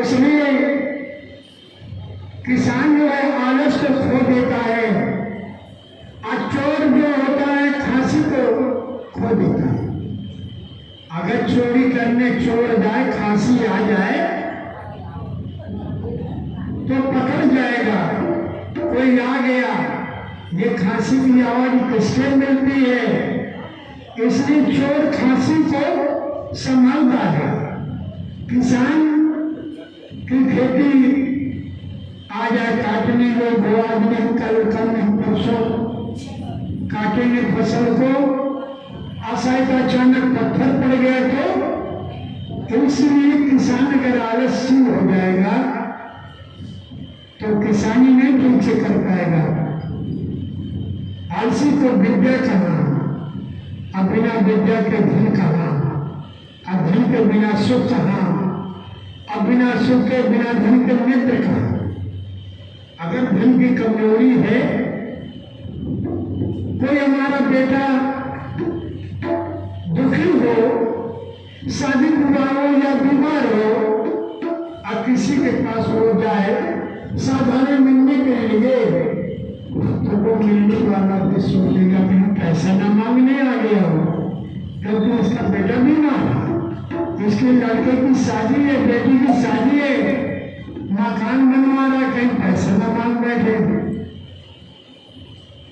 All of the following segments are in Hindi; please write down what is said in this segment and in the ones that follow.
इसलिए किसान जो है आलस को खो देता है और चोर जो होता है खांसी को खो देता है। अगर चोरी करने चोर जाए, खांसी आ जाए तो पकड़ जाएगा। कोई आ गया, ये खांसी की आवाज किससे मिलती है? इसलिए चोर खांसी को संभालता है। किसान की खेती आ जाए काटने को, दो आदमी कल नहीं परसों काटेंगे फसल को, आशाएं का अचानक पत्थर पड़ गया तो इसलिए किसान अगर आलसी हो जाएगा तो किसानी नहीं ठीक से कर पाएगा। आलसी को विद्या कहाँ, अब बिना विद्या के धन कहाँ, अब धन के बिना सुख कहाँ, अब बिना सुख के बिना धन के मित्र कहाँ। अगर धन की कमजोरी है, कोई हमारा बेटा दुखी हो, शादी बुरा हो या बीमार हो और किसी के पास हो जाए साधारण मिलने के लिए, तो वो मिलने वाला भी सोचेगा कि पैसा न मांगने आ गया हो, क्योंकि उसका बेटा बीमार है, इसके लड़के की शादी है, बेटी की शादी है, मकान बनवा रहा, कहीं पैसा न मांग बैठे,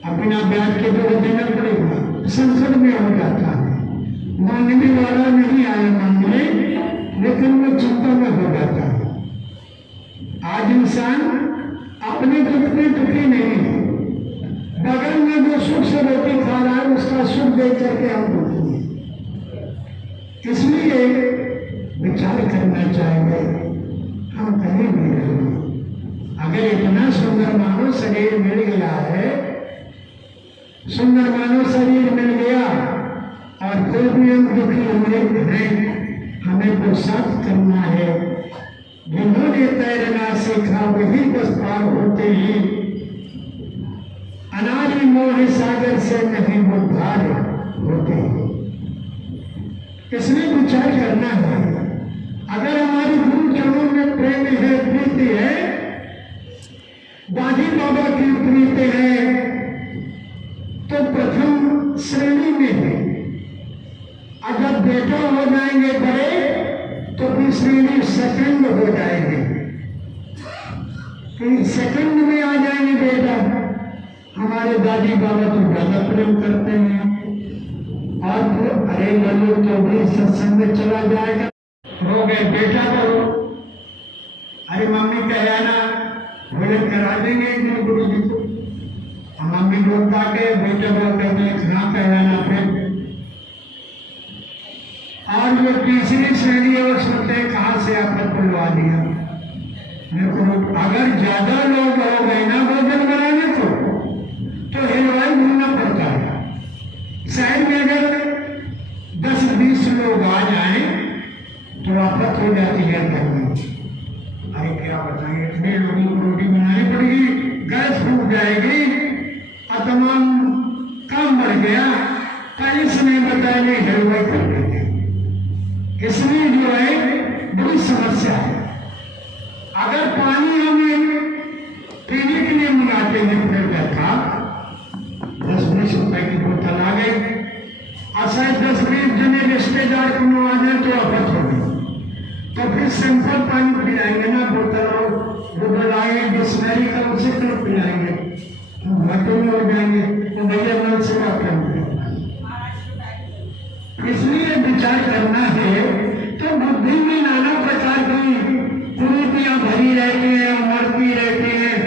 अपना ब्याज के जो देना पड़ेगा, संसद में हो जाता है। मांगने वाला नहीं आया मांगने, लेकिन वो चिंता में हो जाता है। आज इंसान अपने दुख में दुखी नहीं है, बगल में जो सुख से रोटी खा रहा है उसका सुख देख करके हम दुखी हैं। इसलिए विचार करना चाहिए, हम कहीं भी रहें। अगर इतना सुंदर मानव शरीर मिल गया है, सुंदर मानव शरीर मिल गया और फिर भी हम दुखी हैं, हमें पुरुषार्थ करना है। जिन्होंने तैरना सीखा वही बस पार होते हैं, अनादि मोह सागर से नहीं उद्धार होते हैं। इसलिए विचार करना है। अगर हमारे गुरुजनों में प्रेम है, प्रीति है, दादी बाबा की प्रीति है, तो प्रथम श्रेणी में है। अगर बेटा हो जाएंगे बड़े तो फिर श्रेणी सेकंड हो जाएंगे, फिर सेकंड में आ जाएंगे बेटा। हमारे दादी बाबा तो ज्यादा प्रेम करते हैं, और फिर अरे लल्लू तो भी सत्संग में चला जाएगा, हो गए बेटा करो, अरे मम्मी कह ना भोजन करा देंगे गुरु जी को, मम्मी बोलता के बेटा बोलते खाना कहना। फिर और जो तीसरी श्रेणी है वो सोचते हैं कहाँ से आपने बुलवा दिया। अगर ज्यादा लोग हो गए ना भोजन बनाने को तो हलवाई ढूंढना पड़ता है। शहर में अगर 10-20 लोग आ जाए तो आफत हो जाती है घर में। अरे क्या बताएं, इतने लोगों को रोटी बनानी पड़ेगी, गैस फूक जाएगी और तमाम काम बढ़ गया। पहले से नहीं बताया नहीं, हलवाई कर देंगे। इसलिए जो है बड़ी समस्या है। अगर पानी हमें पीने के लिए मंगाते हैं फिल्टर का, 10-20 रुपए की बोतल आ गई, और शायद 10-20 जने रिश्तेदार को आ जाए तो आफत होगी, तो फिर सिंपल पानी पिलाएंगे ना, बोतल आए बिस्लरी का उसे तो पिलाएंगे, घाटे में हो जाएंगे, तो भैया मन से बात करेंगे। इसलिए विचार करना है। तो बुद्धि में नाना प्रकार की कुरीतियां भरी रहती हैं, मरती रहती हैं,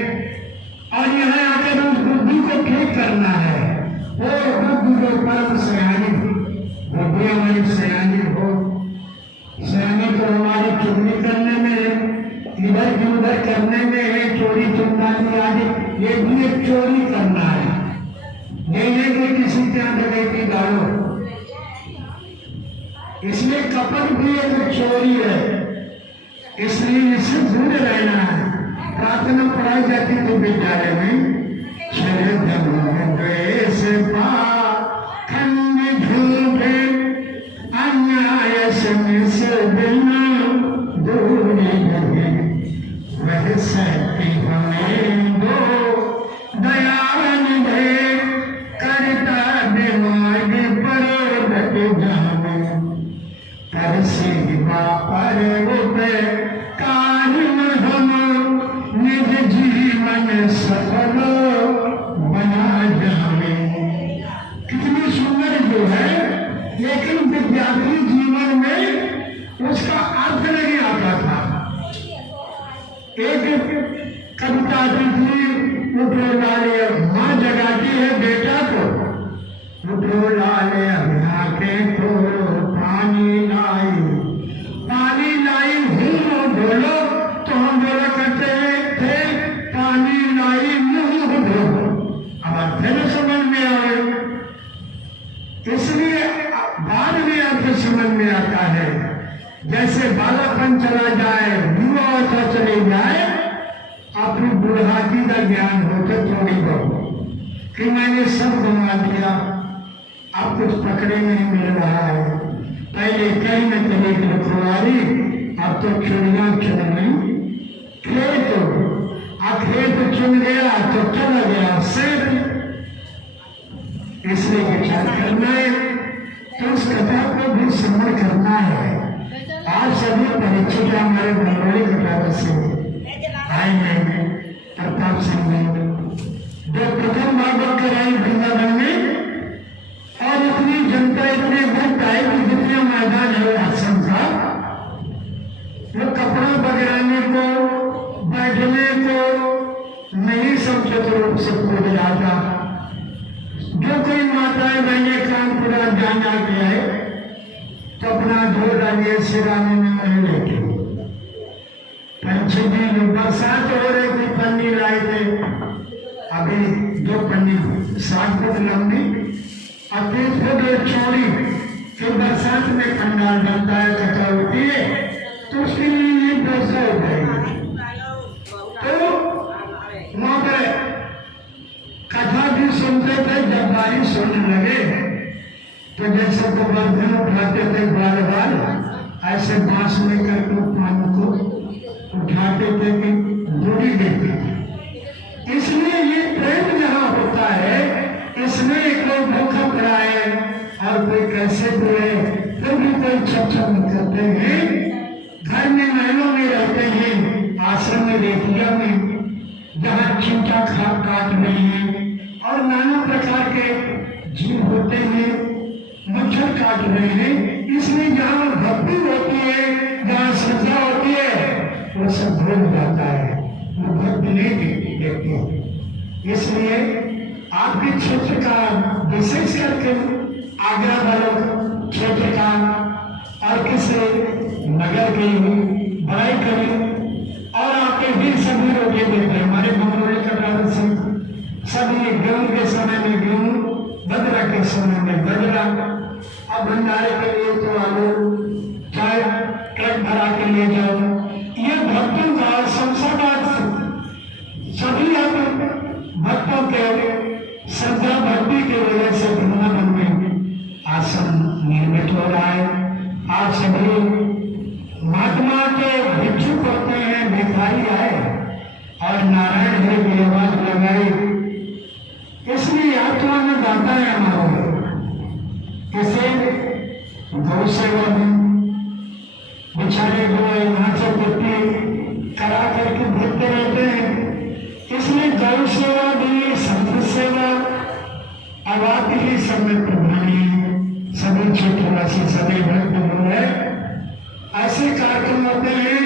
और यहाँ आकर उस बुद्धि को ठीक करना है। वो बुद्धि जो परम सयानी, बुद्धि हमारी सयानी हो, सयानी तो हमारी चुगली करने में है, इधर की उधर करने में है, चोरी चुगली आदि, ये भी एक चोरी करना है। नहीं है कि किसी के यहाँ डकैती डालो, इसलिए कपट भी एक चोरी है। इसलिए इससे दूर रहना है। प्रार्थना पढ़ाई जाती थी विद्यालय में, खंड झूठे अन्याय से बिना उठो लाले अभिया के तो पानी लाई हूँ बोलो तो हम बोला करते थे पानी लाई मुँह बोलो। अब फिर समझ में आए, इसलिए बाद में आपको समझ में आता है। जैसे बालापन चला जाए, युवावस्था चली जाए, अपनी बुढ़ापी का ज्ञान होकर थोड़ी बहुत कि मैंने सब गंवा दिया, अब कुछ पकड़े नहीं मिल रहा है। पहले कई में चले रखवारी, अब तो चुनिया चुन गई खेत, खेत चुन गया तो चला गया सेठ। इसलिए विचार करना है तो उस कथा को भी समझ करना है। आज सभी परिचित हमारे बंगाली कथा से आए हैं। प्रताप सिंह जो प्रथम भागवत कराई वृंदावन में, और इतनी जनता इतने ग्रुप आए कि जितने मैदान है आश्रम का, वो कपड़ा बगराने को बैठने को नहीं समझते रूप से पूछ जाता। जो कोई माताएं बहने काम पूरा जाना गया है तो अपना धो डालिए सिराने में नहीं लेके। पंछी जी बरसात हो रही थी, पन्नी लाई थे, अभी दो पन्नी 7 फुट लंबी और 3 फुट चौड़ी, फिर बरसात में पंडाल बनता है, कथा होती है, तो उसके लिए ये व्यवस्था हो जाएगी। तो वहां पर कथा भी सुनते थे। जब बारिश होने लगे तो जैसे को बर्तन उठाते थे बार बार, ऐसे बांस में करके पानी को उठाते थे कि दूरी देते थे। इसलिए ये प्रेम जहाँ होता है, इसमें कोई धोखा कराए और कोई कैसे बोले तो भी कोई चर्चा नहीं करते हैं। घर में महलों में रहते हैं, आश्रम में रेतिया में जहाँ चिंता काट रही है और नाना प्रकार के जीव होते हैं, मच्छर काट रहे हैं। इसलिए जहाँ भक्ति होती है, जहाँ श्रद्धा होती है, वो सब भूल जाता है, वो भक्ति नहीं देखते। इसलिए आपके क्षेत्र का विशेष करके आगरा वालों क्षेत्र का और किसी नगर की बड़ाई करें, और आपके भी सभी लोग ये देते हैं। हमारे बंगलोरे का ड्राइवर सभी गेहूं के समय में गेहूं, बजरा के समय में बजरा, अब भंडारे के लिए तो आलू, चाय ट्रक भरा के ले जाओ। ये भक्तों का संसार सभी आप भक्तों के श्रद्धा भक्ति की वजह से वृंदावन में आश्रम निर्मित हो रहा है। आप सभी महात्मा के भिक्षु करते हैं, भिखारी आए और नारायण हरि की आवाज लगाई। इसलिए यात्रा में गाता है हमारे किसे गौ सेवा में बेचारे गो यहाँ से वृत्ति करा करके भरते रहते हैं। इसलिए गौ सेवा भी, संत सेवा, अब आपकी सब में प्रधानी सभी क्षेत्रवासी सभी भक्त है। ऐसे कार्यक्रम होते हैं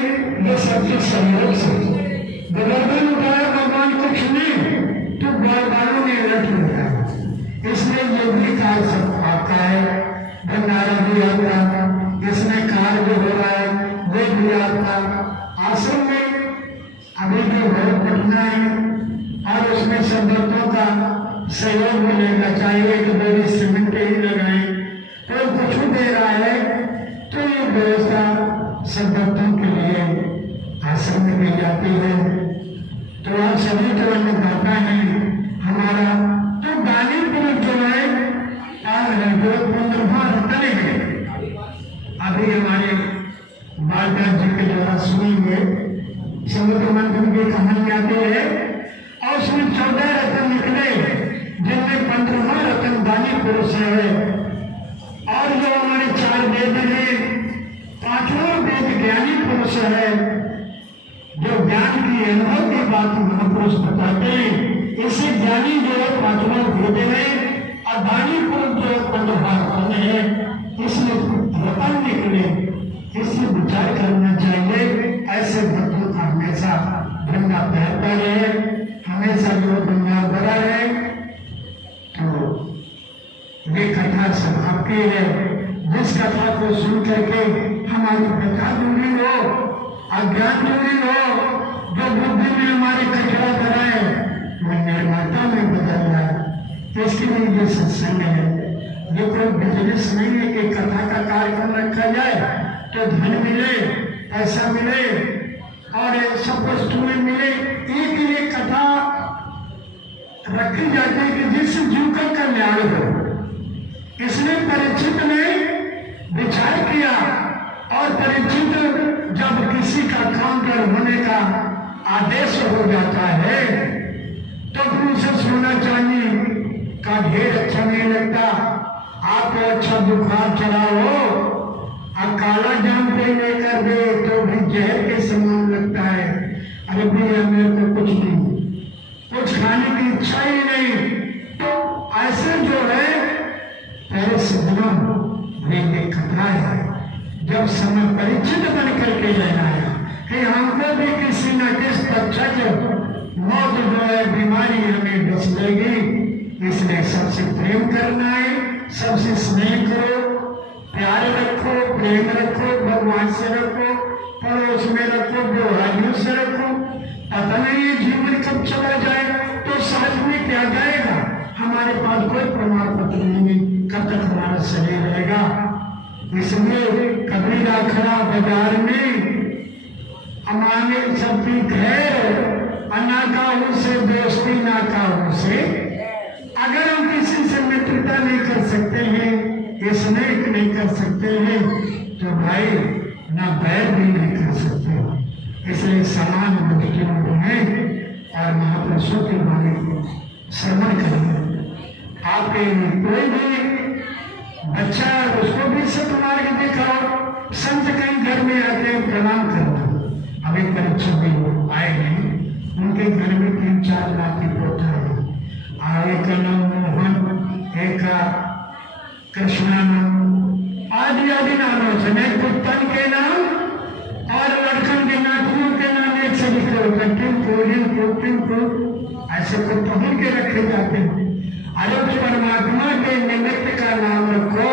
जो सबके सहयोग से गोवर्धन उठाया भगवान कुछ नहीं तो गोवर्धनों ने रट लिया। इसलिए ये भी कार्य सब आता है, भंडारा भी आता, इसमें कार्य जो हो रहा है वो भी आता। आश्रम में अभी जो बहुत पटना है और उसमें सब भक्तों का सहयोग मिलेगा। चाहिए कि मेरी सीमेंट ही लगाए तो कुछ दे रहा है, तो ये व्यवस्था सब भक्तों के लिए आश्रम में दी जाती है। तो आप सभी तो अन्य गाता है हमारा, तो गाने पुरुष जो है जो पंद्रह हैं, अभी हमारे बालदास जी के द्वारा सुनेंगे। समुद्र मंथन की कहानी आती है और उसमें 14 रत्न निकले, जिनमें 15वां रत्न दानी पुरुष है। और जो हमारे 4 वेद हैं, 5वां वेद ज्ञानी पुरुष है, जो ज्ञान की अनुभव की बात महापुरुष बताते हैं। इसे ज्ञानी जो है 5वां वेद है और दानी पुरुष जो 15वां रत्न है, इसमें रत्न निकले। इससे विचार करना चाहिए। ऐसे भक्तों का हमेशा गंगा बहता रहे, हमेशा जो गंगा भरा है। तो ये कथा समाप्ति है। जिस कथा को सुन करके हमारी प्रथा दूरी हो, अज्ञान दूरी हो, जो बुद्धि में हमारी कचरा भरा है वो निर्माता में बदल रहा है। इसके लिए ये सत्संग है। ये कोई बिजनेस नहीं है कि कथा का कार्यक्रम रखा जाए तो धन मिले, पैसा मिले और सब वस्तुएं मिले। एक ये कथा रखी जाती है कि जिस जीव का कल्याण हो। इसने परीक्षित ने विचार किया और परीक्षित जब किसी का काउंटर होने का आदेश हो जाता है तो फिर उसे सोना चांदी का ढेर अच्छा नहीं लगता। आपको अच्छा बुखार चढ़ा हो और काला जाम कोई लेकर दे तो भी जहर के समान लगता है। अरे भैया मेरे को कुछ नहीं, कुछ खाने की इच्छा ही नहीं। तो ऐसे जो है पहले सदनों ये कथा है। जब समय परीक्षित बन करके रहना है कि हमको भी किसी न किस तक्षक मौत जो है बीमारी हमें डस लेगी, इसलिए सबसे प्रेम करना है, सबसे स्नेह करो, प्यार रखो, प्रेम रखो, भगवान से रखो, पड़ोस में रखो, व्यवहारियों से रखो। पता नहीं ये जीवन कब चला जाए तो साथ में क्या जाएगा। हमारे पास कोई प्रमाण पत्र नहीं कब तक हमारा शरीर रहेगा। इसलिए कबीरा खड़ा बाजार में अमाने सबकी खैर अन्ना काहू से दोस्ती ना काहू से। अगर हम किसी से मित्रता नहीं कर सकते हैं, स्नेह नहीं कर सकते हैं तो भाई ना बैर भी नहीं कर सकते। इसलिए समान बुद्धियों में और महापुरुषों के बारे में श्रवण करें। आपके कोई भी बच्चा उसको भी सतमार्ग दिखाओ। संत कहीं घर में आते हैं प्रणाम करना। अभी परीक्षा भी आए नहीं, उनके घर में 3-4 लाख की पोता है। एक का नाम मोहन, एक का कृष्णानंद आदि आदि नामों से, नहीं पुत्तन के नाम और लड़कन के नातियों के नाम एक से लिखे ऐसे पुस्तकों के रखे जाते हैं। अरे उस परमात्मा के निमित्त का नाम रखो।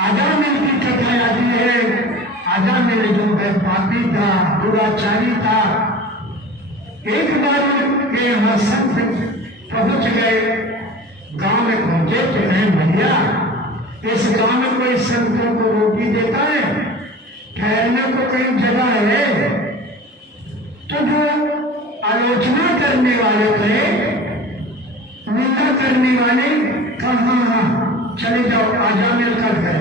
आजामिल की कथा आदि है। आजामिल जो है पापी था, दुराचारी था। एक बार के यहाँ संत पहुंच गए, गांव में पहुंचे तो कहें भैया इस गांव में कोई संतों को रोटी देता है, ठहरने को कहीं जगह है। तो जो आलोचना करने वाले थे, निंदा करने वाले कहा चले जाओ आजामिल का घर।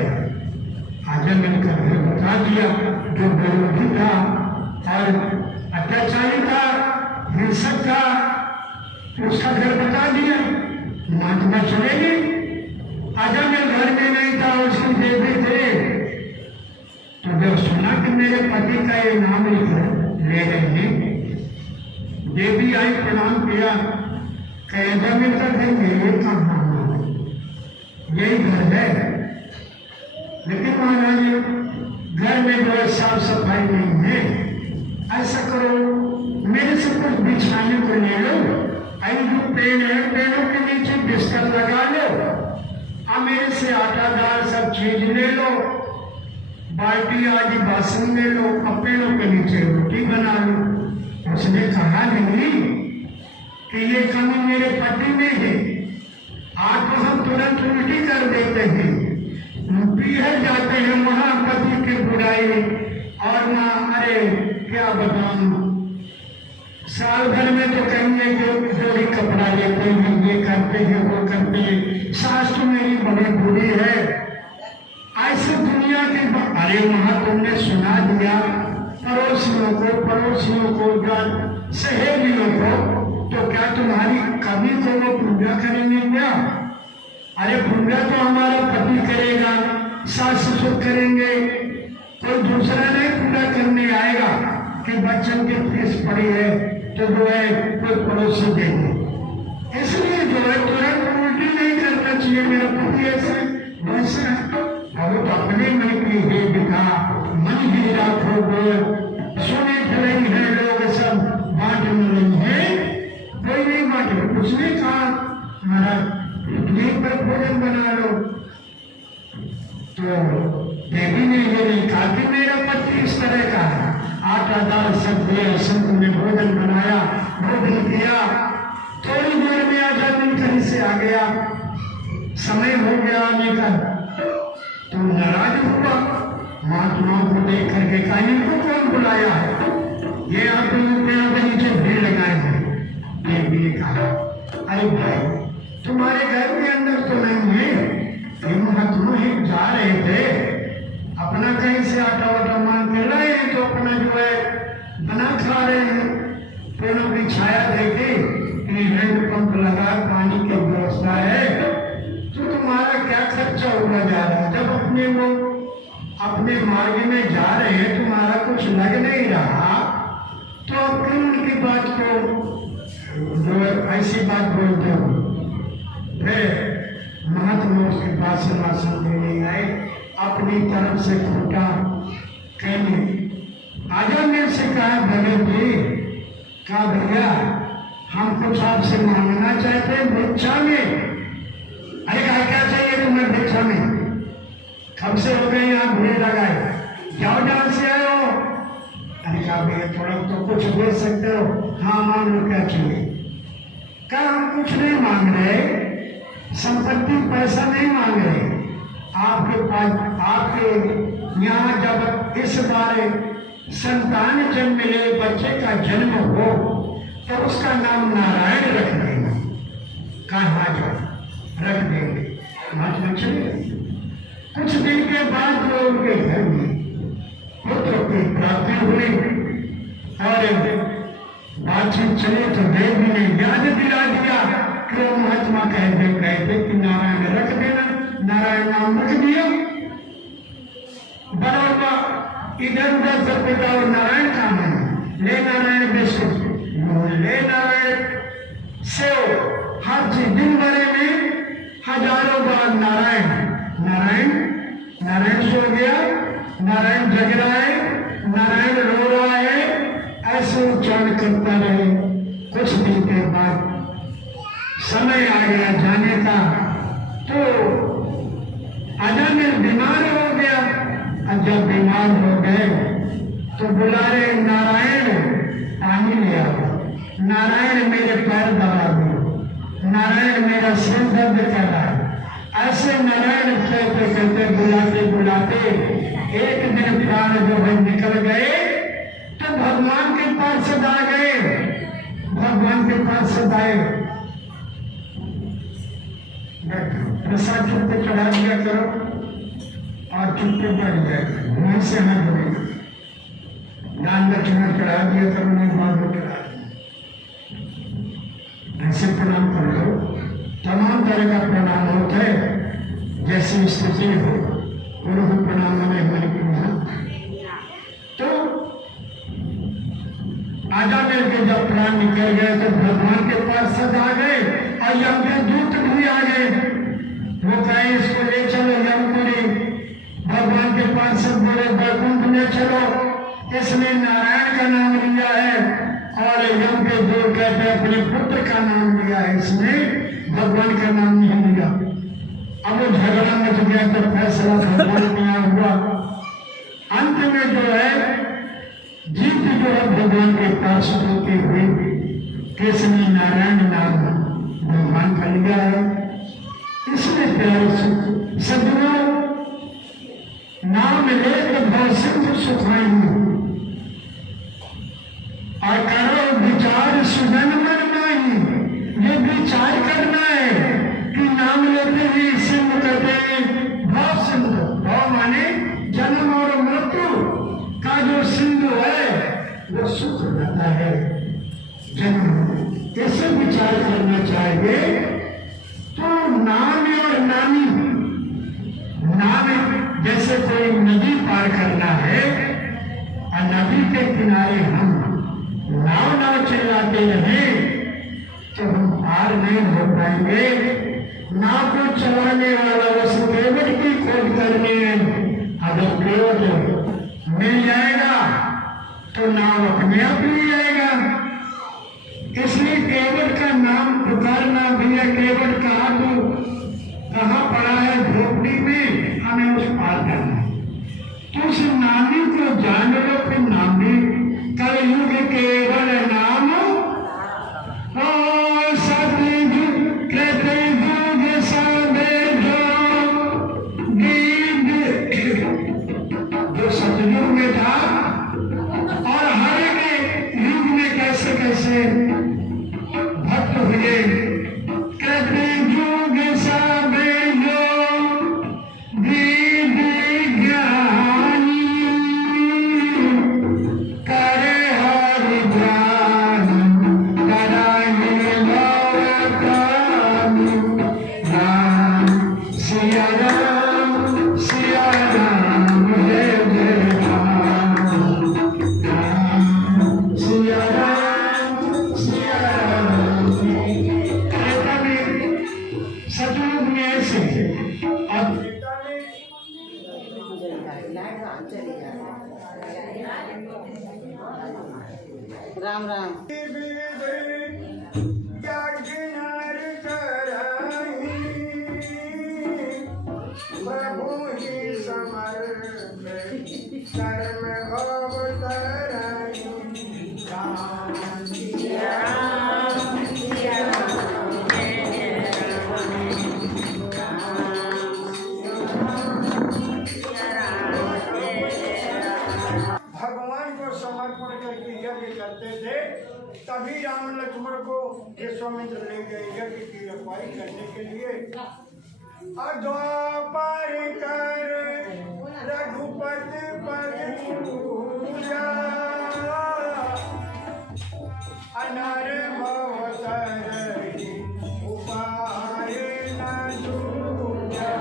आजामिल का घर बता दिया। जो विरोधी था और अत्याचारी था, हिंसक था, उसका घर बता दिया। महात्मा चले गए। आजामिल घर में नहीं था, उसकी देवी थे। तो जब सुना कि मेरे पति का ये नाम ले रहे हैं, देवी आई, प्रणाम किया। आजामिल का घर मेरे का नाम यही घर है, लेकिन महाराज घर में जो है साफ सफाई नहीं है। ऐसा करो मेरे से कुछ बिछाने को ले लो, जो पेड़ है पेड़ों के नीचे बिस्तर लगा लो, और मेरे से आटा दाल सब चीज ले लो, बाल्टी आदि बासन ले लो, और पेड़ों के नीचे रोटी बना लो। उसने कहा नहीं कि ये कमी मेरे पति में है। आज तो हम तुरंत उल्टी कर देते हैं, पीहर जाते हैं वहां पति की बुराई और ना, अरे क्या बताऊं, साल भर में तो कहेंगे जो ही कपड़ा लेते हैं, ये करते हैं, वो करते हैं, सास तो मेरी बड़ी बुरी है। ऐसे दुनिया के अरे वहां तुमने सुना दिया पड़ोसियों को सहेलियों को, तो क्या तुम्हारी कमी को वो पूजा करेंगे क्या? अरे पूजा तो हमारा पति करेगा, सास ससुर करेंगे, कोई दूसरा नहीं पूजा करने आएगा कि बच्चन की फीस पड़ी है तो जो है कोई पड़ोसी देंगे। इसलिए जो है तुरंत उल्टी नहीं करना चाहिए। मेरा पति ऐसे वैसे अब अपने मन की है दिखा, मन ही राखो बोल, सुने चले हैं लोग सब बांट नहीं है, कोई नहीं बांटे। उसने कहा महाराज पृथ्वी पर भोजन बना लो, तो देवी ने ये नहीं कहा कि मेरा पति इस तरह का है। आटा दाल सब्जी संत ने भोजन बनाया, भोजन किया, थोड़ी देर में आजादी कहीं से आ गया, समय हो गया आने का, तो नाराज हुआ। महात्माओं को देख करके कहा इनको कौन बुलाया है, ये आप पेड़ों के नीचे भीड़ लगाए हैं। ये भी कहा अरे भाई तुम्हारे घर के अंदर तो नहीं है, ये महात्मा ही जा रहे थे, अपना कहीं से आटा वाटा मांग के लाए तो अपना जो है बना खा रहे हैं। पेड़ों की छाया देखे कि हैंडपंप लगा, पानी की व्यवस्था है, तो तुम्हारा क्या खर्चा होगा जा रहा है। जब अपने वो अपने मार्ग में जा रहे हैं, तुम्हारा कुछ लग नहीं रहा, तो अब क्यों उनकी बात को जो ऐसी बात बोलते हो। फिर महात्मा उसके पास से भाषण देने आए, अपनी तरफ से खोटा कहने आजा ने से कहा भगत जी कहा भैया हम कुछ आपसे मांगना चाहते हैं भिक्षा में। अरे क्या चाहिए तुम्हें भिक्षा में, कब से हो गए यहाँ भीड़ लगाए, जाओ जहाँ से आए हो। अरे कहा भैया थोड़ा तो कुछ दे सकते हो। हाँ मान लो क्या चाहिए। कहा हम कुछ नहीं मांग रहे, संपत्ति पैसा नहीं मांग रहे, आपके पास आपके यहाँ जब इस बार संतान जन्म ले, बच्चे का जन्म हो तो उसका नाम नारायण रख देना। कहा जाओ रख देंगे। महात्मा चले। कुछ दिन के बाद लोग के घर में पुत्र की प्राप्ति हुई और बातचीत चले तो देवी ने याद दिला दिया कि वो महात्मा कहते कि नारायण रख देना। नारायण नाम रख दिया। बराबर इधर उधर सब बेटा और नारायण का नाम ले, नारायण बिस्कुट ले, नारायण सेव, हर चीज दिन भरे में हजारों बार नारायण नारायण नारायण सो गया, नारायण जग रहा है, नारायण रो रहा है, ऐसे उच्चारण करता रहे। कुछ दिन के बाद समय आ गया जाने का, तो अजामिल बीमार हो गया। और जब बीमार हो गए तो बुला रहे नारायण पानी ले आओ, नारायण मेरे पैर दबा दो, नारायण मेरा सिर दर्द कर रहा है। ऐसे नारायण कहते कहते बुलाते बुलाते एक दिन प्राण जो है निकल गए, तो भगवान के पास सदा गए। भगवान के पास सदाए प्रसाद चुप्पे चढ़ा दिया करो और चुप्पे बैठ जाए करो, वहीं से हमें बोलेगा। दान दक्षिणा चढ़ा दिया करो, नहीं बाद में चढ़ा ऐसे प्रणाम कर लो। तमाम तरह का प्रणाम होता है, जैसी स्थिति हो पूर्व प्रणाम हमें हमारे तो आजा मिलकर जब प्राण निकल गए तो भगवान के पास सद आ गए और यम के दूत भी आ गए। वो कहे इसको ले चलो यमपुरी। भगवान के पास सब बोले वैकुंठ ले चलो, इसने नारायण का नाम लिया है। और यम के दूत कहते अपने पुत्र का नाम लिया है, इसने भगवान का नाम नहीं लिया। अब वो झगड़ा मच गया तो फैसला भगवान में हुआ। अंत में जो है जीत जो है भगवान के पास होती हुई, किसने नारायण नाम भगवान का लिया है। इसलिए प्यारे सदगुरु नाम ले तो बहुत सिद्ध सुखाई और करो विचार सुजन मन नहीं। ये विचार करना है कि नाम लेते ही सिंह कहते भाव सिंधु, भाव माने जन्म और मृत्यु का जो सिंधु है वो सुख रहता है। जन्म ऐसे विचार करना चाहिए। तो नाम और नामी, नाम जैसे कोई नदी पार करना है और नदी के किनारे हम नाव नाव चलाते रहे तो हम पार नहीं हो पाएंगे। नाव को चलाने वाला उस केवट की खोज करनी है। अगर केवट मिल जाएगा तो नाव अपने आप मिल जाएगा। इसलिए केवट का नाम पुकारना भैया केवट कहाँ तू कहाँ पड़ा है झोपड़ी में, हमें उस पार तो उस नामी को जान लो, फिर नामी कलयुग केवल नाम और सतयुग कृतयुग सबे जो सतयुग में था और हर एक युग में कैसे कैसे भक्त हुए। कृतयुग सबे राम राम। प्रभु ही समर्थ कर्म भव तरहि राम सिया राम सिया भगवान को समर्पण करके यज्ञ करते थे। तभी राम लक्ष्मण को विश्वामित्र ले गए यज्ञ की रखवाली करने के लिए। द्वापर कर रघुपति पद पूजा अनर भव तरहि उपाय न दूजा।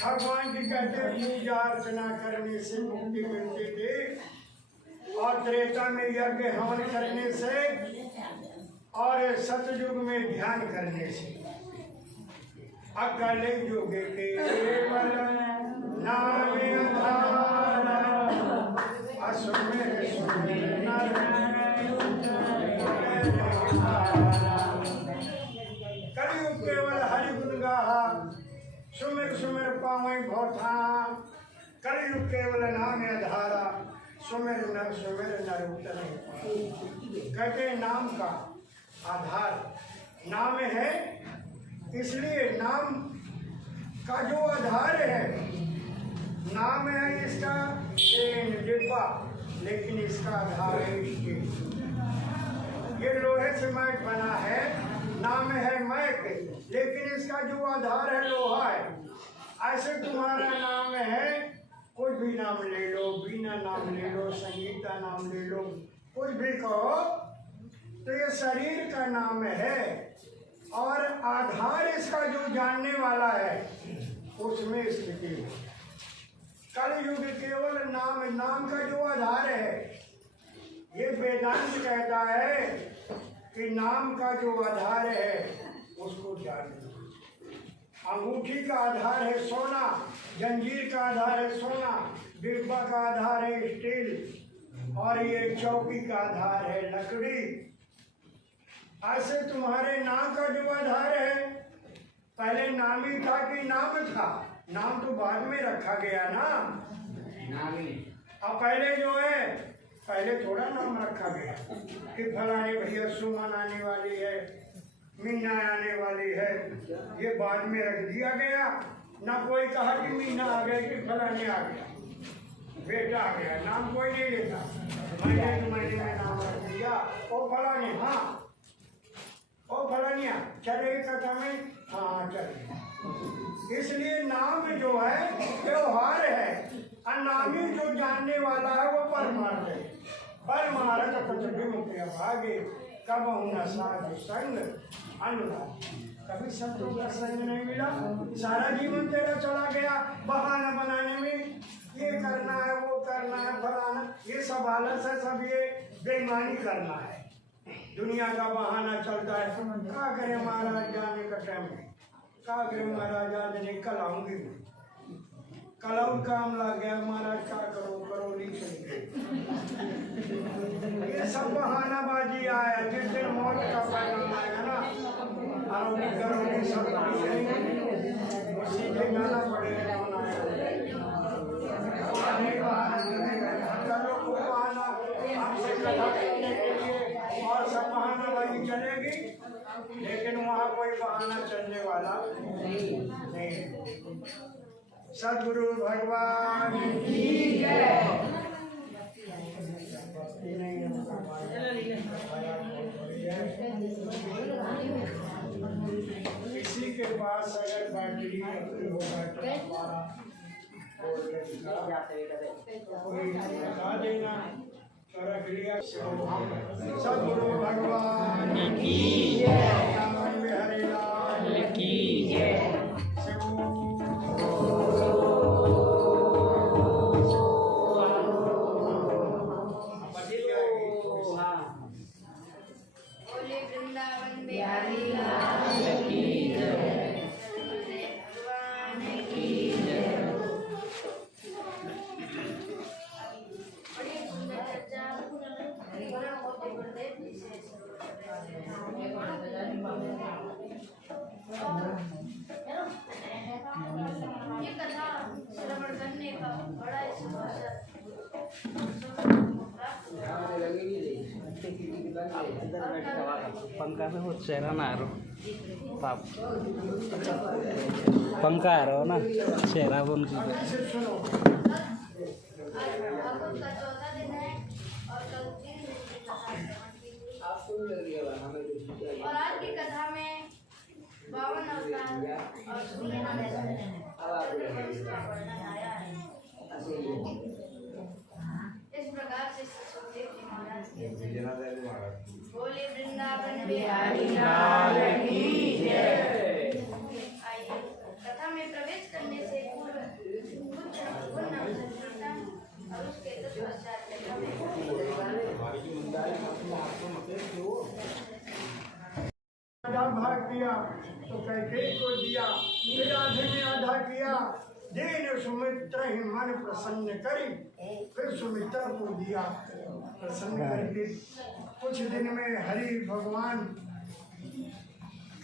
भगवान की कहते पूजा अर्चना करने से मुक्ति मिलती थी और त्रेता में यज्ञ हवन करने से और सतयुग में ध्यान करने से। अकल युग केवल नाम आधार असुमेर सुमेर कलयुग केवल हरि गुण गाहा सुमिर सुमिर पावई भौथा। कलयुग केवल नाम आधारा सुमिर नर उतरे। कहते नाम का आधार नाम है, इसलिए नाम का जो आधार है, नाम है इसका ट्रेन डिब्बा, लेकिन इसका आधार है स्टील। ये लोहे से मैट बना है, नाम है मैट, लेकिन इसका जो आधार है लोहा है। ऐसे तुम्हारा नाम है, कोई भी नाम ले लो, बीना नाम ले लो, संगीता नाम ले लो, कुछ भी कहो, तो ये शरीर का नाम है और आधार इसका जो जानने वाला है उसमें स्थिति है। कलयुग केवल नाम का जो आधार है, ये वेदांत कहता है कि नाम का जो आधार है उसको जान लो। अंगूठी का आधार है सोना, जंजीर का आधार है सोना, डिब्बा का आधार है स्टील और ये चौकी का आधार है लकड़ी। ऐसे तुम्हारे नाम का जो आधार है, पहले नाम ही था कि नाम था? नाम तो बाद में रखा गया ना। अब पहले जो है, पहले थोड़ा नाम रखा गया कि फलाने भैया सुमन आने वाली है, मीना आने वाली है, ये बाद में रख दिया गया। ना कोई कहा कि मीना आ गया कि फलाने आ गया, बेटा आ गया, नाम कोई नहीं लेता। महीने में नाम रख दिया, ओ फलाने, हाँ ओ फलानिया चले कथा में, हाँ चले। इसलिए नाम जो है व्यवहार है, अनामी जो जानने वाला है वो परमार्थ है। परमार्थ पृथ्वी मुक्ति भागे कब न साधु संग अनुराग। कभी संतों का संग नहीं मिला, सारा जीवन तेरा चला गया बहाना बनाने में, ये करना है वो करना है फलाना, ये सब आलस है, सब ये बेईमानी करना है, दुनिया का बहाना चलता है। क्या करें महाराज, जाने का टाइम है, क्या करें महाराज, आज निकल आऊंगी कलम काम लग गया महाराज, क्या करो करो नहीं चलेगी। ये सब बहानाबाजी आया। जिस दिन मौत का पैगाम आएगा ना, आरोगी करोगी सब सीधे गाना पड़ेगा। आपसे कथा करने के लिए और सब बहानाबाजी चलेगी, लेकिन वहाँ कोई बहाना चलने वाला नहीं। सद्गुरु भगवान की जय। किसी के पास अगर बैटरी होगा तो कोई बता देना, रख लिया। सद्गुरु भगवान की जय। हरे लाल की जय। वृंदावन बिहारी लाल की जय। भगवान की जय। बड़ी सुंदर चर्चा ये कथा श्रवण करने का बड़ा पंखा हो चेहरा ना पाप पंखा आ रहा हो ना चेहरा बन की और आज की कथा में 52 अवतार और 16 वर्णन आया है। इस प्रकार से सुखदेव जी महाराज के बोले वृंदावन बिहारी लाल की जय। आइए कथा में प्रवेश करने से पूर्व कुछ गुण कीर्तन और उसके तत्पश्चात कथा में भाग दिया तो कैकेयी को दिया, फिर आधे में आधा किया। दीन सुमित्रा ही मन प्रसन्न करी, फिर सुमित्रा को दिया प्रसन्न करके। कुछ दिन में हरि भगवान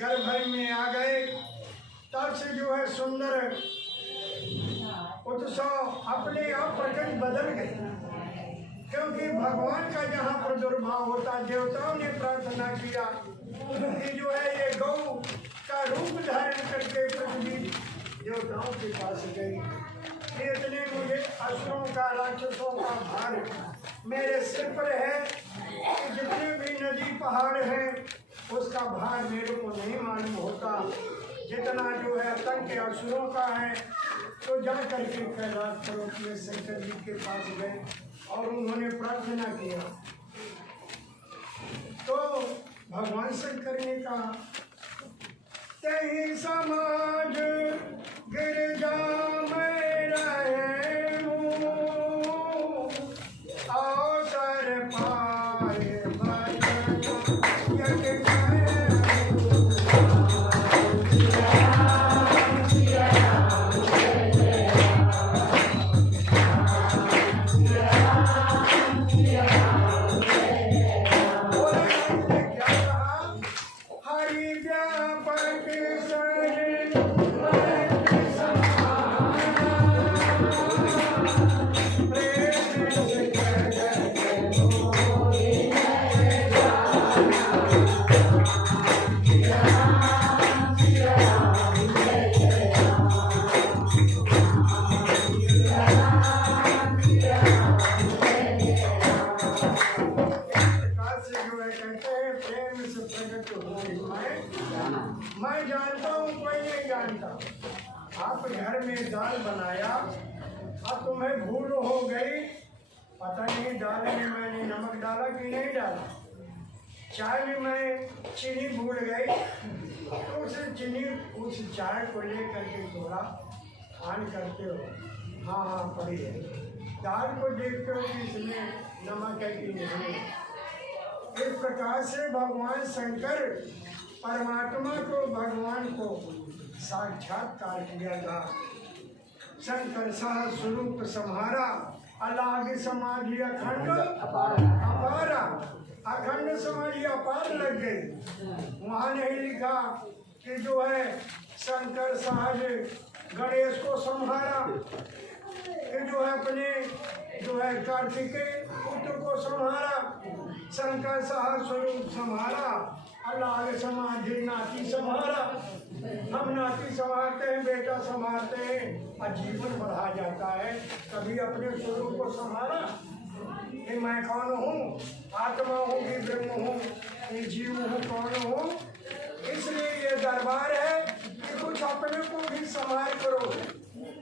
गर्भ में आ गए। तब से जो है सुंदर उत्सव अपने आप प्रकट बदल गए, क्योंकि भगवान का जहाँ प्रादुर्भाव होता, देवताओं ने प्रार्थना किया कि जो है ये गौ का रूप धारण करके पृथ्वी देवताओं के पास गई। इतने मुझे असुरों का राक्षसों का भार मेरे सिर पर है कि जितने भी नदी पहाड़ हैं उसका भार मेरे को नहीं मालूम होता, जितना जो है आतंक असुरों का है। तो जा करके कैलाश पर्वत में शंकर जी के पास गए और उन्होंने प्रार्थना किया। तो भगवान शंकर ने कहा, तेहि समाज गिरजा में रहे हूँ, अवसर पाए मैं जानता हूँ, कोई नहीं जानता। आप घर में दाल बनाया और तुम्हें भूल हो गई, पता नहीं दाल में मैंने नमक डाला कि नहीं डाला। चाय में मैं चीनी भूल गई, तो उस चीनी उस चाय को लेकर के थोड़ा ऑन करते हो। हाँ हाँ पड़ी है। दाल को देखते हो कि इसमें नमक है कि नहीं। इस प्रकार से भगवान शंकर परमात्मा को, भगवान को साक्षात्कार किया था। शंकर साह स्वरूप सम्हारा, अलाग समाधि अखंड अपारा। अखंड समाधि अपार लग गई। वहाँ नहीं लिखा कि जो है शंकर साहब गणेश को संहारा, कि जो है अपने जो है कार्तिकेय पुत्र को संहारा। शंकर साहब स्वरूप संहारा, अल्लाह समाधि नाती संहारा। हम नाती संभालते हैं, बेटा संभालते हैं और जीवन बढ़ा जाता है। कभी अपने स्वरूप को संभाला कि मैं कौन हूँ, आत्मा हूँ कि ब्रह्म हूँ, कि जीव हूँ, कौन हूँ। इसलिए ये दरबार है कि कुछ अपने को भी संभाल करो।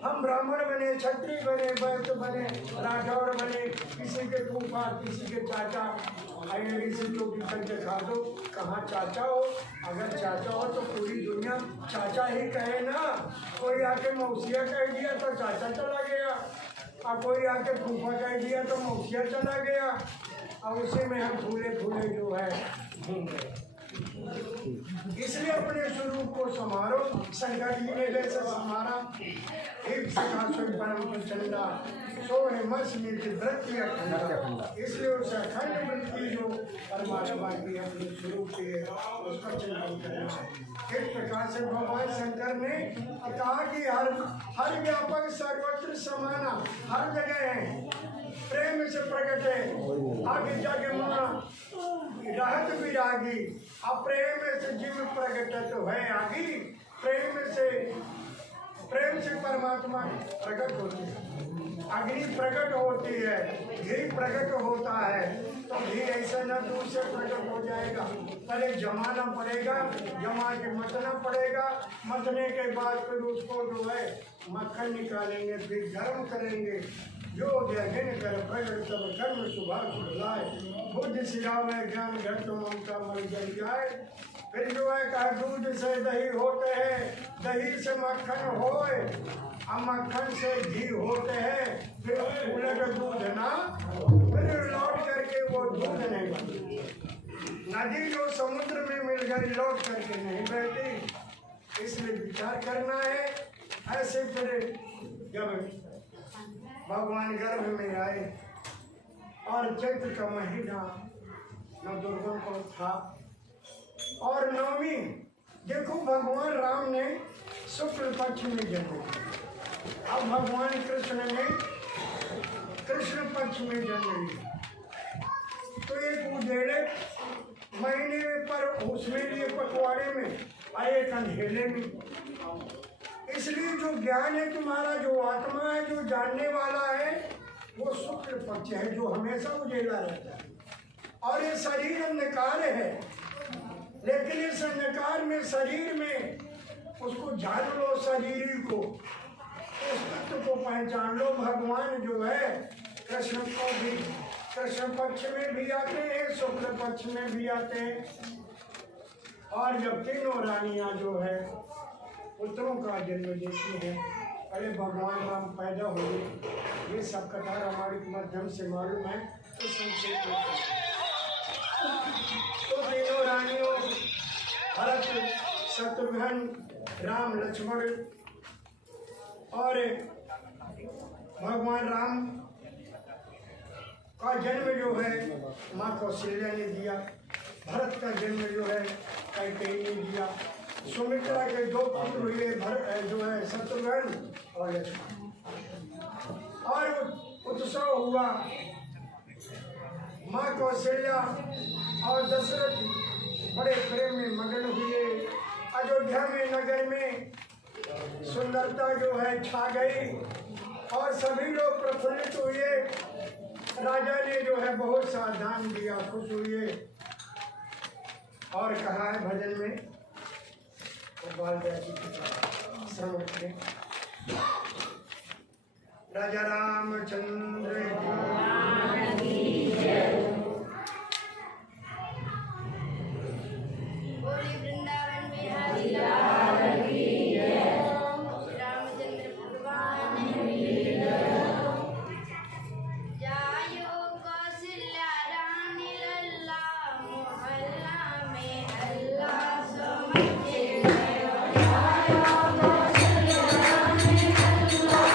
हम ब्राह्मण बने, क्षत्रिय बने, वैश्य बने, राठौर बने, किसी के फूफा, किसी के चाचा, आइए से टोपी करके खा दो। कहाँ चाचा हो? अगर चाचा हो तो पूरी दुनिया चाचा ही कहे ना। कोई आके मौसिया कह दिया तो चाचा चला गया, और कोई आके फूफा कह दिया तो मौसिया चला गया, और उसी में हम फूले फूले जो है घूम गए। इसलिए अपने स्वरूप को संभालो। शंकर जी ने जैसे संभाला, एक परम चंदा सोहे मस वृत्ति अखंडा। इसलिए उस अखंड वृत्ति जो परमात्मा की अपने स्वरूप की है उसका चिंतन करना। इस प्रकार से भगवान शंकर ने कहा कि हर व्यापक सर्वत्र समाना, हर जगह है, प्रेम से प्रकट है। आगे जाके माना रहत विरागी, अब प्रेम से जीव प्रकट तो है आगी। प्रेम से परमात्मा प्रकट होती है। अग्नि प्रकट होती है, घी प्रकट होता है, तो घी ऐसा न दूर से प्रकट हो जाएगा। पहले जमाना पड़ेगा, जमा के मतना पड़ेगा। मतने के बाद फिर उसको जो है मक्खन निकालेंगे, फिर गर्म करेंगे। जो ज्ञान कर प्रकट तब कर्म सुभाष लाए, बुद्धि सिरावे ज्ञान घट ममता मर जाए। फिर जो है कहा दूध से दही होते हैं, दही से मक्खन होए, अब मक्खन से घी होते हैं। फिर उलट दूध ना, फिर लौट करके वो दूध नहीं बनती। नदी जो समुद्र में मिल गई लौट करके नहीं बहती। इसलिए विचार करना है। ऐसे फिर जब भगवान गर्भ में आए और चैत्र का महीना नवदुर्गा को था और नवमी, देखो भगवान राम ने शुक्ल पक्ष में जन्म लिया। अब भगवान कृष्ण ने कृष्ण पक्ष में जन्म लिया। तो एक उजेड़े महीने में, पर उसमें लिए पखवाड़े में और एक अंधेरे में। इसलिए जो ज्ञान है तुम्हारा, जो आत्मा है, जो जानने वाला है, वो शुक्ल पक्ष है जो हमेशा उजेला रहता है। और ये शरीर अंधकार है, लेकिन इस अंधकार में शरीर में उसको जान लो, शरीर को, उस तत्व को पहचान लो। भगवान जो है कृष्ण को भी कृष्ण पक्ष में भी आते हैं, शुक्ल पक्ष में भी आते हैं। और जब तीनों रानियां जो है पुत्रों का जन्म देती हैं, पहले भगवान राम पैदा हुए। ये सब कथा रामायण के माध्यम से मालूम है, तो संक्षेप में तो तीनों रानियों भरत, शत्रुघ्न, राम, लक्ष्मण और भगवान राम का जन्म जो है माँ कौशल्या ने दिया। भरत का जन्म जो है कैकेयी ने दिया। सुमित्रा के दो पुत्र हुए, जो है शत्रुघ्न और लक्ष्मण। और उत्सव हुआ, माँ कौशल्या और दशरथ बड़े प्रेम में मगन हुए। अयोध्या में नगर में सुंदरता जो है छा गई और सभी लोग प्रफुल्लित हुए। राजा ने जो है बहुत सा दान दिया, खुश हुए। और कहा है भजन में, राजा रामचंद्र बोले वृंदावन बिहारी लाल की जय, रामचंद्र भगवान की जय। जायो कौशल्या रानी लल्ला, मोहल्ला में अल्लाह समझे। जायो कौशल्या रानी लल्ला,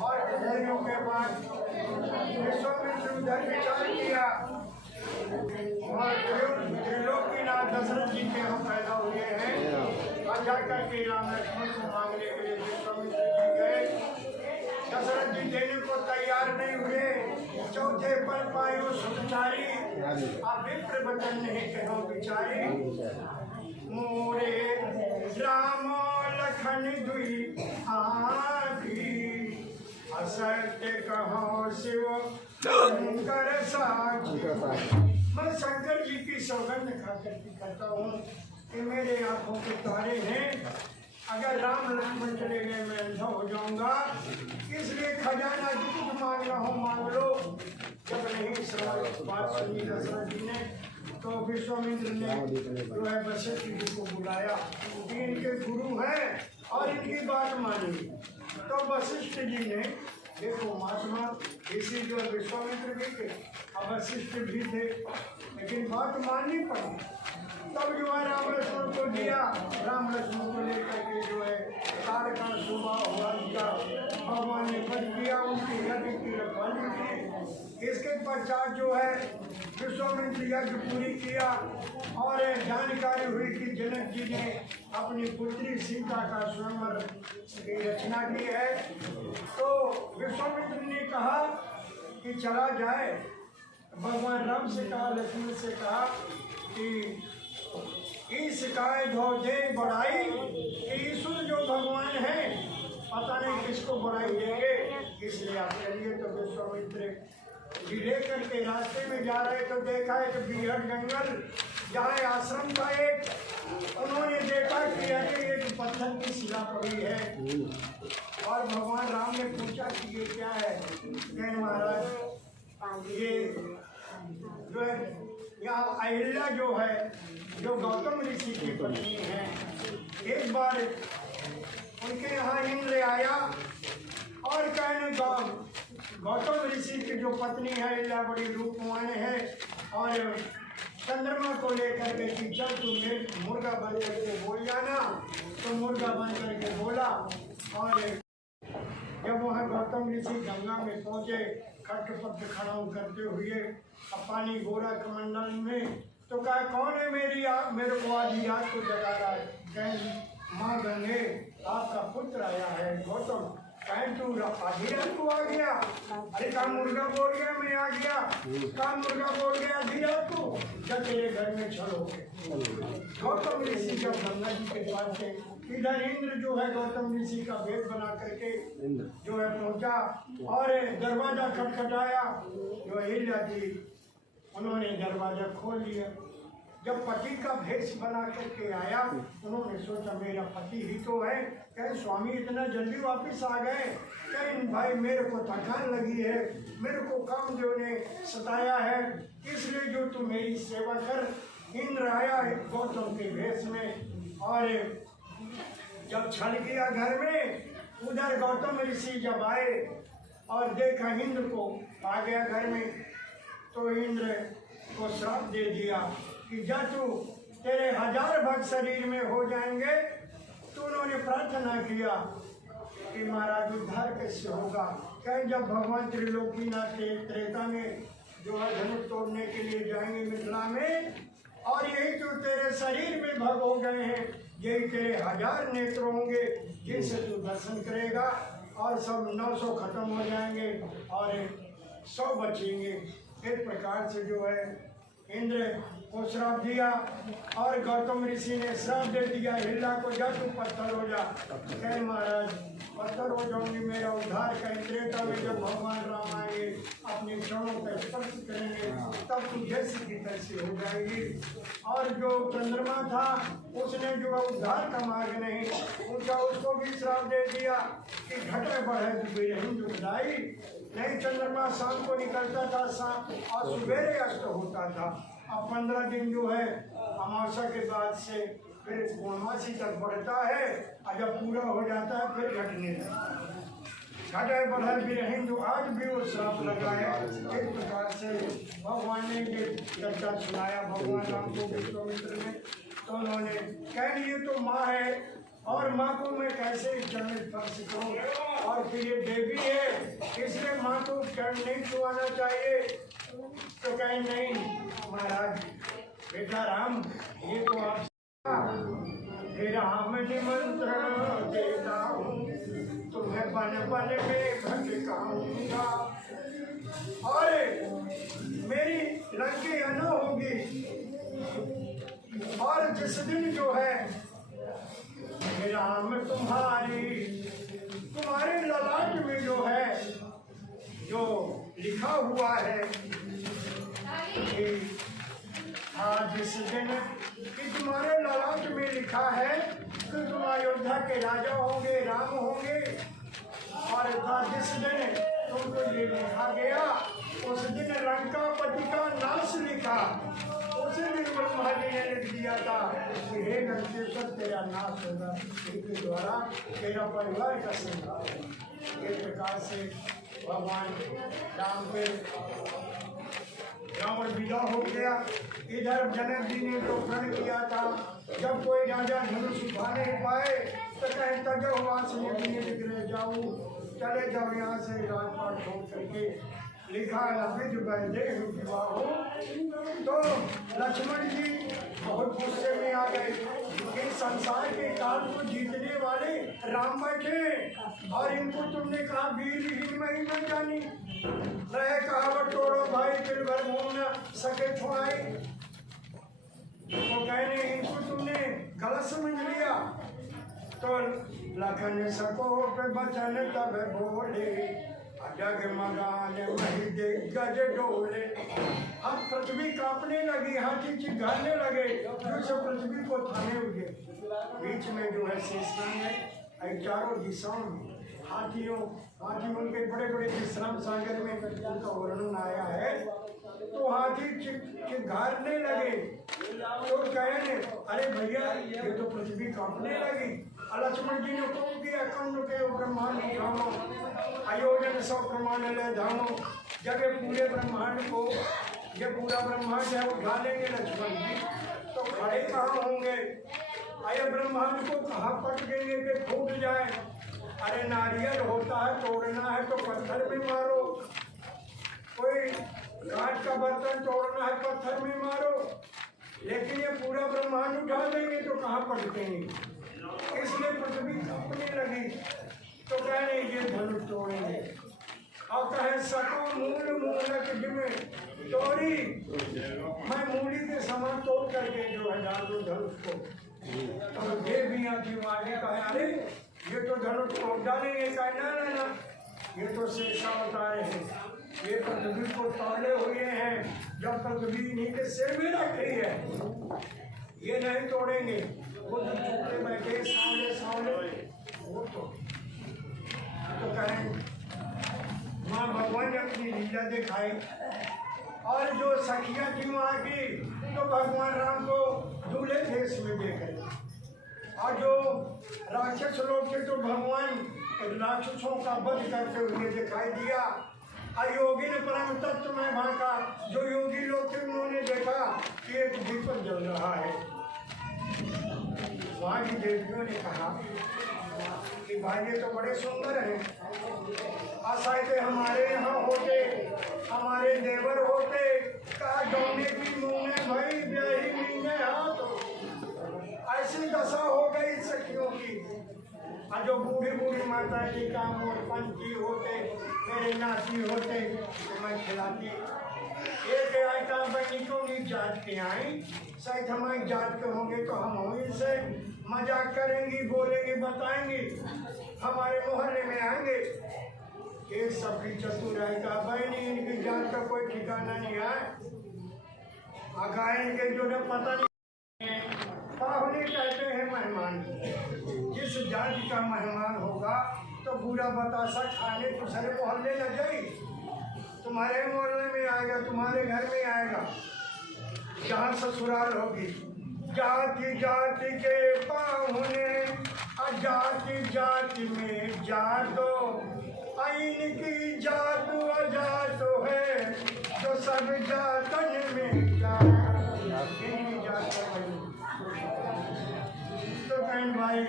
और विजयों के बाद विश्वामित्र उधर विचार किया और त्रिलोकीनाथ दशरथ जी के हम पैदा हुए हैं और जाकर के राम लक्ष्मण को मांगने के लिए विश्वामित्र जी गए। दशरथ जी देने को तैयार नहीं हुए। चौथे पर पायो सुचारी और विप्र बचन नहीं कहो बिचारी। मोरे राम लखन दुई आदि असत्य कहो शिव शंकर साक्षी। मैं शंकर जी की सौगंध खाकर कहता हूँ कि मेरे आंखों के तारे हैं, अगर राम लक्ष्मण चले गए मैं अंधा हो जाऊंगा, इसलिए खजाना जो कुछ मांगना हो मांग लो। जब नहीं बात सुनी दशरथ जी ने तो विश्वामित्र ने जो है वशिष्ठ जी को बुलाया कि इनके गुरु हैं और इनकी बात मानी। तो वशिष्ठ जी ने देखो महात्मा ऋषि जो विश्वामित्र भी थे और वशिष्ठ भी थे, लेकिन बात माननी पड़ी। तब जो है राम लक्ष्मण को दिया। राम लक्ष्मण को लेकर के जो है कार का स्वभाव हुआ उनका, भगवान ने पद किया, उनकी यज्ञ की रखवाली की। इसके पश्चात जो है विश्वामित्र यज्ञ पूरी किया और जानकारी हुई कि जनक जी ने अपनी पुत्री सीता का स्वयंवर की रचना की है। तो विश्वामित्र ने कहा कि चला जाए भगवान राम से कहा, लक्ष्मण से कहा कि इस काय धो दे बढ़ाई कि ईश्वर जो भगवान है पता नहीं किसको बढ़ाई देंगे, इसलिए आप चलिए। तो विश्वामित्र जी लेकर के रास्ते में जा रहे तो देखा एक बीहड़ जंगल जहाँ आश्रम था एक, उन्होंने देखा कि अरे ये जो पत्थर की शिला पड़ी है, और भगवान राम ने पूछा कि ये क्या है। कहने महाराज ये जो है यहाँ अहिल्या जो है, जो गौतम ऋषि की पत्नी है, एक बार उनके यहाँ इंद्र आया और कहने गौतम ऋषि की जो पत्नी है अहिल्या बड़ी रूपवान है, और चंद्रमा को लेकर के कि चल तू मुर्गा बन करके बोल जाना, तो मुर्गा बन करके बोला। और जब वह गौतम ऋषि गंगा में पहुँचे, खटपट खड़ा करते हुए अब पानी गोरा कमंडल में, तो कहा कौन है मेरे को आधी रात को जगा रहा है। कहें माँ गंगे आपका पुत्र आया है गौतम। कहें तू आधी रात को आ गया? अरे कहा मुर्गा बोल गया मैं आ गया। कहा मुर्गा बोल गया आधी रात को, जब तेरे घर में छल हो गए। गौतम ऋषि जब गंगा जी के पास थे, इधर इंद्र जो है गौतम ऋषि का भेद बना करके जो है पहुंचा और दरवाजा खटखटाया। जो अहिल्या जी उन्होंने दरवाजा खोल लिया। जब पति का भेष बना करके आया, उन्होंने सोचा मेरा पति ही तो है। कहे स्वामी इतना जल्दी वापस आ गए? कहे भाई मेरे को थकान लगी है, मेरे को कामदेव ने सताया है, इसलिए जो तू मेरी सेवा कर। इंद्र आया गौतम के भेष में, और जब छल किया घर में, उधर गौतम ऋषि जब आए और देखा इंद्र को आ गया घर में, तो इंद्र को श्राप दे दिया कि जा तू, तेरे 1000 भक्त शरीर में हो जाएंगे। तो उन्होंने प्रार्थना किया कि महाराज उद्धार कैसे होगा। कहीं जब भगवान त्रिलोकीनाथ त्रेता में जो है धनुष तोड़ने के लिए जाएंगे मिथिला में, और यही तो तेरे शरीर में भग हो गए हैं, यही तेरे 1000 नेत्र होंगे जिनसे तू दर्शन करेगा, और सब 900 खत्म हो जाएंगे और 100 बचेंगे। इस प्रकार से जो है इंद्र को श्राप दिया, और गौतम ऋषि ने श्राप दे दिया अहिल्या को, जा तू पत्थर हो जा। कहे महाराज पत्थर हो जाऊंगी, मेरा उद्धार करें। त्रेता में जब भगवान राम आएंगे अपने चरणों पर स्पर्श करेंगे, तब तू जैसी की तैसी हो जाएगी। और जो चंद्रमा था उसने जो उद्धार का मार्ग नहीं पूछा, उसको भी श्राप दे दिया कि घटे बढ़े दुखदाई। नहीं चंद्रमा शाम को निकलता था और सवेरे अस्त होता था। अब 15 दिन जो है अमावस्या के बाद से फिर पूर्णमासी तक बढ़ता है, और जब पूरा हो जाता है फिर घटने लगता है। घटे बढ़ल भी रहें जो आज भी वो श्राप लगा है। इस प्रकार से भगवान ने ये चर्चा सुनाया भगवान राम को विश्वामित्र ने। तो उन्होंने कह ये तो माँ है, और माँ को मैं कैसे चरण स्पर्श करूँ, और फिर ये देवी है इसलिए माँ को चरण नहीं छुआना चाहिए। तो कहे नहीं महाराज बेटा राम, ये तो आप राम निमंत्रण देता हूँ, तुम्हें बन बन में भटकाऊंगा, और मेरी लंकी अन होगी। और जिस दिन जो है राम तुम्हारे ललाट में जो है जो लिखा हुआ है कि आज जिस दिन कि तुम्हारे ललाट में लिखा है कि तुम अयोध्या के राजा होंगे, राम होंगे। और जिस दिन तुमको ये लिखा गया, उस दिन लंकापति का नाश लिखा। उसी दिन ब्रह्मा जी ने लिख दिया था कि हे लंकेश्वर तेरा नाश होगा, इनके द्वारा तेरा परिवार का संहार। इस प्रकार से भगवान राम के रावण विदा हो गया। इधर जनक जी ने तो प्रण किया था, जब कोई राजा धनुष उठा नहीं पाए तो कहे तजो वहाँ से निकले जाऊँ, चले जाओ यहाँ से राजपाट छोड़ करके। लिखा है विध वैदेह विवाह। तो लक्ष्मण जी बहुत गुस्से में आ गए कि संसार के काल को जीतने वाले राम बैठे और इनको तुमने कहा वीरहीन महिमा जानी, रहे कहावत तोड़ो भाई दिल भर घूम न सके छुड़ाई। तो कहने इनको तुमने गलत समझ लिया। तो लखन सको पे बचन तब बोले, जगमगान वही दिग्गज डोले। अब पृथ्वी कांपने लगी, हाथी चिघाने लगे, जो सब पृथ्वी को थामे हुए। बीच में जो है शेषनाग है, चारों दिशाओं में हाथी उनके बड़े बड़े विश्राम सागर में उनका वर्णन आया है। तो हाथी चिघारने लगे। तो कहने अरे भैया ये तो पृथ्वी कांपने लगी। लक्ष्मण जी ने हुक्म किया, कर्ण के ब्रह्मांड उठाओ, अयोजन सौ प्रमाण ले धामो। जब ये पूरे ब्रह्मांड को, ये पूरा ब्रह्मांड है उठा लेंगे लक्ष्मण जी, तो खड़े कहाँ होंगे? अरे ब्रह्मांड को कहाँ पटकेंगे कि फूट जाए? अरे नारियल होता है, तोड़ना है तो पत्थर में मारो, कोई कांच का बर्तन तोड़ना है पत्थर में मारो, लेकिन ये पूरा ब्रह्मांड उठा देंगे तो कहाँ पटकेंगे? इसलिए पृथ्वी कांपने लगी। तो कहने ये धनुष तोड़ेंगे और कहे सको मूल मूलक जिमे तोड़ी, मैं मूली के समान तोड़ करके जो है डाल दो धनुष को। तो देवियाँ जी आगे कहे अरे ये तो धनुष तोड़ डालेंगे। कहे ना, ये तो शेषावतार है, ये पृथ्वी को तोड़े हुए हैं। जब पृथ्वी इन्हीं के सिर में रखी है, ये नहीं तोड़ेंगे। वो जो टुकड़े बैठे सामने वो तो कहें माँ भगवान ने अपनी लीला दिखाई। और जो सखियाँ थी वहाँ की, तो भगवान राम को दूल्हे भेष में देखे। और जो राक्षस लोग थे तो भगवान राक्षसों का वध करते हुए दिखाई दिया। अयोगी ने परम तत्व में भागा। जो योगी लोग थे उन्होंने देखा कि एक दीपक जल रहा है। वहाँ की देवियों ने कहा कि भाई ये तो बड़े सुंदर हैं, शायद हमारे यहाँ होते, हमारे देवर होते, कहा डोने की मुँह भाई ब्याही मीने हाथ। ऐसी दशा हो गई सखियों की। और जो बूढ़ी बूढ़ी माता जी का मोर पंछी होते, मेरे नाती होते, तो मैं खिलाती। एक आइटा बनिकों की जात के आई, शायद हमारी जात के होंगे तो हम वहीं से मजाक करेंगी, बोलेंगी, बताएंगी, हमारे मोहल्ले में आएंगे। एक सबकी चतुराई का बहनी, इनकी जात का कोई ठिकाना नहीं है। अगायन के जो न पता नहीं, पाहुने कहते हैं मेहमान। जिस जाति का मेहमान होगा तो बुरा बतासा खाने दूसरे मोहल्ले न जाए, तुम्हारे मोहल्ले में आएगा, तुम्हारे घर में आएगा, जहाँ ससुराल होगी। जाति जाति के पाहुने, जाति जाति में जातो, इनकी जात अजात है, जो सब जातन में तो बहन भाई,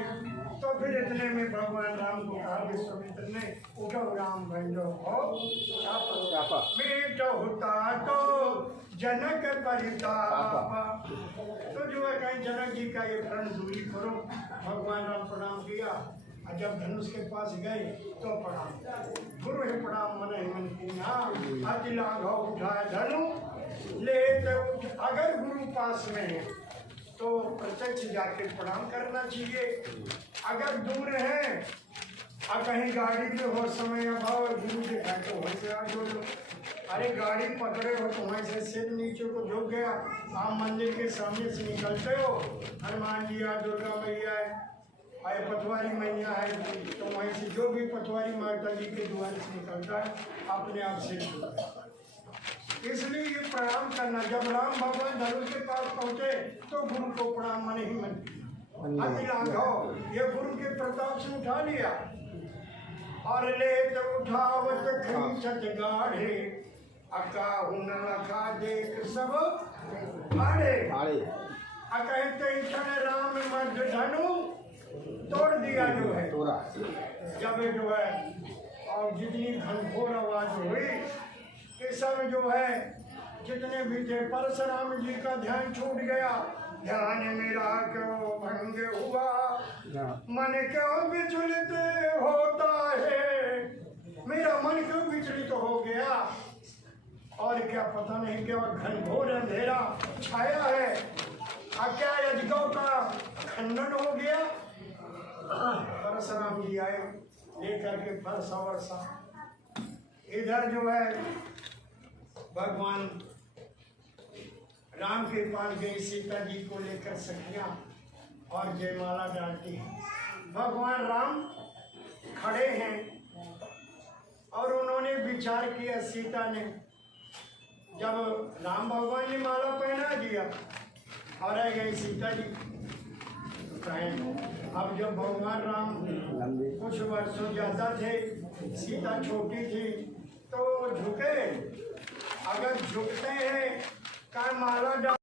तो फिर इतने में भगवान राम को कहा विश्वामित्र ने, उठो राम भंजो हो मीठो होता तो जनक परिताप। तो जो है कहीं जनक जी का ये प्रण दूरी करो। भगवान राम प्रणाम किया और जब धनुष के पास गए तो प्रणाम, गुरु ही प्रणाम मन ही मन कीना, अति लाघव उठाए धनु ले। अगर गुरु पास में है तो प्रत्यक्ष जाके प्रणाम करना चाहिए। अगर दूर है और कहीं गाड़ी पे हो समय अभाव और गुरु देखा तो वहीं से आप जोड़ लो। अरे गाड़ी पकड़े हो तो वहीं से सिर नीचे को झुक गया, आप मंदिर के सामने से निकलते हो, हनुमान जी या दुर्गा मैया है, अरे पटवारी मैया है, तो वहीं से जो भी पटवारी माता जी के द्वार से निकलता है अपने आप सिर झुकता है। इसलिए ये प्रणाम करना। जब राम भगवान धनुष के पास पहुँचे तो गुरु को प्रणाम मन ही मन। अति लाघव, ये गुरु के प्रताप से उठा लिया और ले तो उठावत खींचत गाढ़े, अकाहु न रखा देख सब आड़े। कहते क्षण राम मध्य धनु तोड़ दिया जो है। जब जो है और जितनी घनघोर आवाज हुई कि सब जो है जितने भी थे, परशुराम जी का ध्यान छूट गया। ध्यान मेरा क्यों भंग हुआ, ना मन क्यों विचलित होता है, मेरा मन क्यों विचलित हो गया। और क्या पता नहीं क्या घनघोर अंधेरा छाया है, क्या यज्ञों का खंडन हो गया। परशुराम जी आए लेकर के फरसा वर्षा। इधर जो है भगवान राम के पास गई सीता जी को लेकर सखियां और जयमाला डालती हैं। भगवान राम खड़े हैं और उन्होंने विचार किया। सीता ने जब राम भगवान ने माला पहना दिया और रह गई सीता जी, अब जब भगवान राम कुछ वर्षों ज्यादा थे, सीता छोटी थी, तो झुके। अगर झुकते हैं का माला डाल